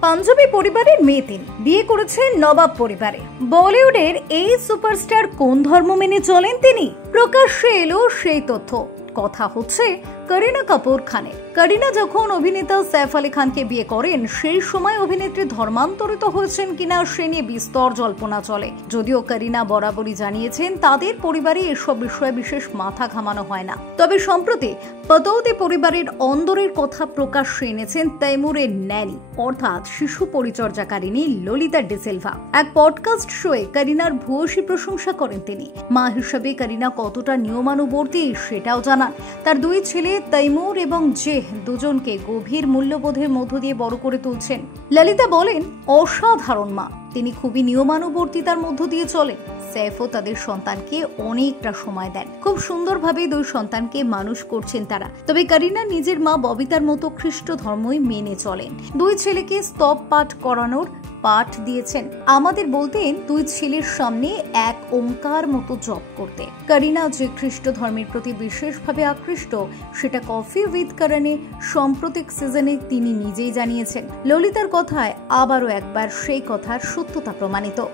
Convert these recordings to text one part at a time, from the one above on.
পাঞ্জাবি পরিবারের মেয়ে তিনি বিয়ে করেছেন নবাব পরিবারে। বলিউডের এই সুপারস্টার কোন ধর্ম মেনে চলেন তিনি? প্রকাশ্যে এলো সেই তথ্য। কথা হচ্ছে করিনা কাপুর খানের। করিনা যখন অভিনেতা সৈফ আলী খানকে বিয়ে করেন সেই সময় অভিনেত্রী ধর্মান্তরিত হয়েছেন কিনা সে নিয়ে বিস্তর জল্পনা চলে। যদিও করিনা বরাবরই জানিয়েছেন তাদের পরিবারে এসব বিষয়ে বিশেষ মাথা ঘামানো হয় না। তবে সম্প্রতি পতৌদি পরিবারের অন্দরের কথা প্রকাশ্যে এনেছেন তৈমুরের ন্যানি অর্থাৎ শিশু পরিচর্যাকারিণী ললিতা ডিসিলভা। এক পডকাস্ট শোয়ে করিনার ভূয়সী প্রশংসা করেন তিনি। মা হিসেবে করিনা কতটা নিয়মানুবর্তী সেটাও জানান। তার দুই ছেলে তৈমুর এবং জেহ দুজনকে গভীর মূল্যবোধের মধ্য দিয়ে বড় করে তুলছেন। ললিতা বলেন, অসাধারণ মা, তিনি খুবই নিয়মানুবর্তিতার মধ্য দিয়ে চলেন। সৈফও তাদের সন্তানকে অনেকটা সময় দেন। খুব সুন্দরভাবে দুই সন্তানকে মানুষ করছেন তারা। তবে করিনা নিজের মা ববিতার মতো খ্রিস্ট ধর্মই মেনে চলেন। দুই ছেলেকে স্তব পাঠ করানোর পাঠ দিয়েছেন। আমাদের বলতেন দুই ছেলের সামনে এক ওঙ্কার মতো জপ করতে। করিনা যে খ্রিস্ট ধর্মের প্রতি বিশেষভাবে আকৃষ্ট সেটা কফি উইথ করণে সাম্প্রতিক সিজনে তিনি নিজেই জানিয়েছেন। ললিতার কথায় আবারও একবার সেই কথার সত্যতা প্রমাণিত।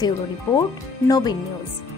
ব্যুরো রিপোর্ট, নবীন নিউজ।